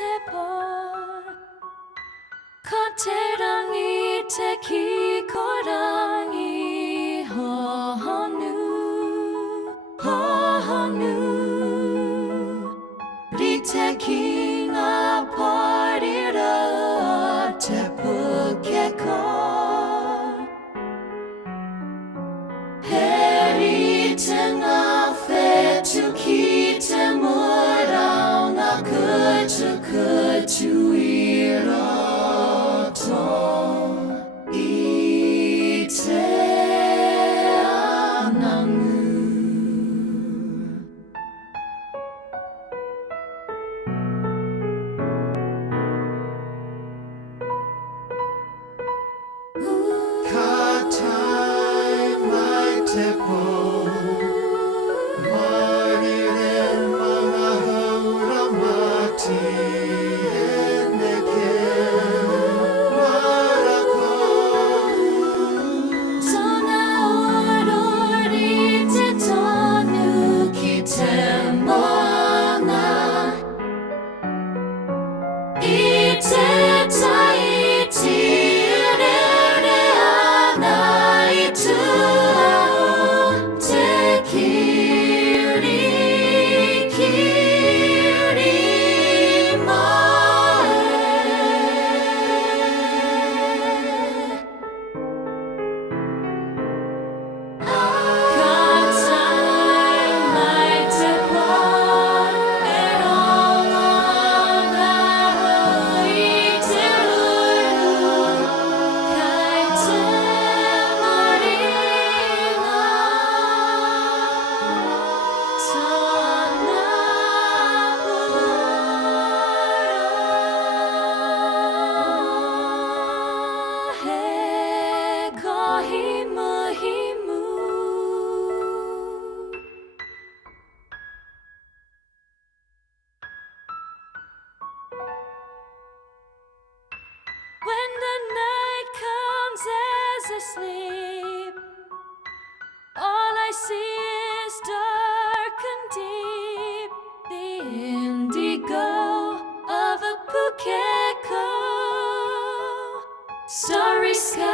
te pō, ka te rangi te ki ko rangi hohonu, hohonu. Ri te ki ngā pārira o te pukeko. Heri te ngā whetu ki te moraunga kutu I roto I te anangu. Ka Tae Mai Te Pō, Marire mga haura mati e neke marako. Tōna orori te tonu ki te moana I te taiti rere ana I tua te kiri mai. Ka tae mai te pō, e ronga I te uru, kai te maringa. Tōna ura he kohimuhimu. When the night comes as I sleep, all I see is dark and deep, the indigo of a pukeko. Starry sky